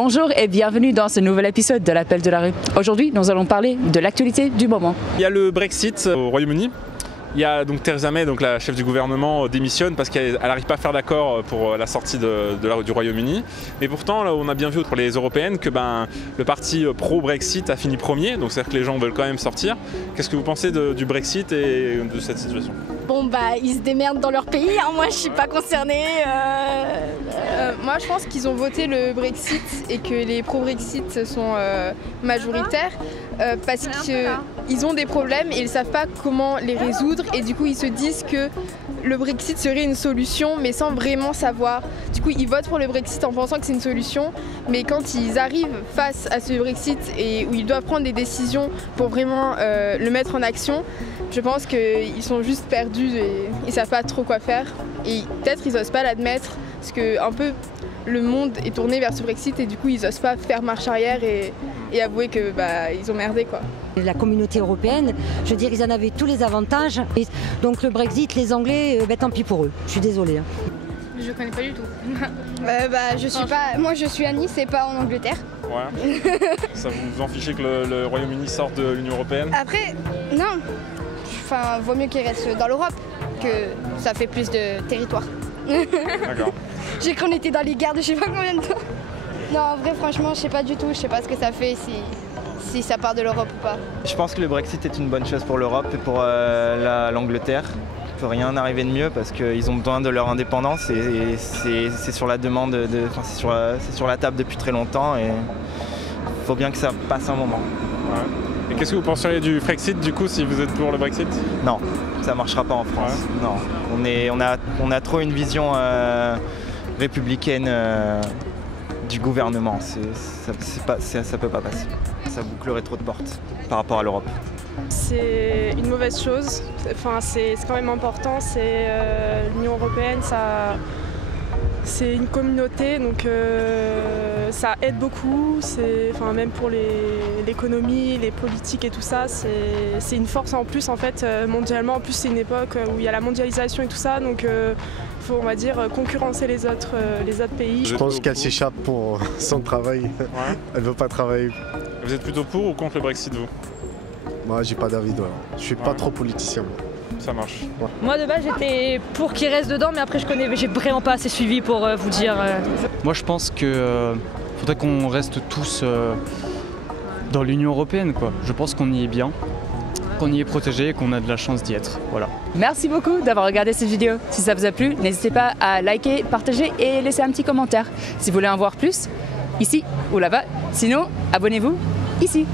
Bonjour et bienvenue dans ce nouvel épisode de l'Appel de la rue. Aujourd'hui, nous allons parler de l'actualité du moment. Il y a le Brexit au Royaume-Uni. Il y a donc Theresa May, donc la chef du gouvernement, démissionne parce qu'elle n'arrive pas à faire d'accord pour la sortie du Royaume-Uni. Mais pourtant, là, on a bien vu pour les européennes que le parti pro-Brexit a fini premier, donc c'est-à-dire que les gens veulent quand même sortir. Qu'est-ce que vous pensez du Brexit et de cette situation ? Bon ils se démerdent dans leur pays, hein. Moi je suis pas concernée. Moi je pense qu'ils ont voté le Brexit et que les pro-Brexit sont majoritaires parce qu'ils ont des problèmes et ils savent pas comment les résoudre et du coup ils se disent que le Brexit serait une solution mais sans vraiment savoir. Du coup ils votent pour le Brexit en pensant que c'est une solution, mais quand ils arrivent face à ce Brexit et où ils doivent prendre des décisions pour vraiment le mettre en action, je pense qu'ils sont juste perdus et ils savent pas trop quoi faire. Et peut-être ils osent pas l'admettre parce que un peu le monde est tourné vers ce Brexit et du coup ils osent pas faire marche arrière et avouer que ils ont merdé quoi. La communauté européenne, je veux dire, ils en avaient tous les avantages. Et donc le Brexit, les Anglais, tant pis pour eux. Je suis désolée. Je connais pas du tout. Je suis pas. Moi je suis à Nice et pas en Angleterre. Ouais. Ça vous en fichez que le Royaume-Uni sorte de l'Union européenne ? Après, non. Enfin, vaut mieux qu'ils restent dans l'Europe, que ça fait plus de territoire. D'accord. J'ai cru qu'on était dans les guerres de je sais pas combien de temps. Non, en vrai, franchement, je sais pas du tout. Je sais pas ce que ça fait si ça part de l'Europe ou pas. Je pense que le Brexit est une bonne chose pour l'Europe et pour l'Angleterre. Il ne peut rien arriver de mieux parce qu'ils ont besoin de leur indépendance et c'est sur la demande, c'est sur la table depuis très longtemps et il faut bien que ça passe un moment. Ouais. Et qu'est-ce que vous penseriez du Frexit du coup si vous êtes pour le Brexit ? Non, ça ne marchera pas en France. Ouais. Non, on a trop une vision républicaine du gouvernement. Ça peut pas passer. Ça bouclerait trop de portes par rapport à l'Europe. C'est une mauvaise chose. Enfin, c'est quand même important. L'Union européenne, c'est une communauté, donc ça aide beaucoup. Même pour l'économie, les politiques et tout ça, c'est une force en plus en fait mondialement. En plus, c'est une époque où il y a la mondialisation et tout ça, donc faut, on va dire, concurrencer les autres pays. Je pense qu'elle s'échappe pour son travail. Ouais. Elle veut pas travailler. Vous êtes plutôt pour ou contre le Brexit, vous ? Moi, j'ai pas d'avis. Je suis pas trop politicien. Ça marche. Ouais. Moi de base j'étais pour qu'il reste dedans, mais après j'ai vraiment pas assez suivi pour vous dire. Moi je pense que faudrait qu'on reste tous dans l'Union européenne quoi. Je pense qu'on y est bien, qu'on y est protégé et qu'on a de la chance d'y être. Voilà. Merci beaucoup d'avoir regardé cette vidéo. Si ça vous a plu, n'hésitez pas à liker, partager et laisser un petit commentaire. Si vous voulez en voir plus, ici ou là-bas. Sinon, abonnez-vous ici.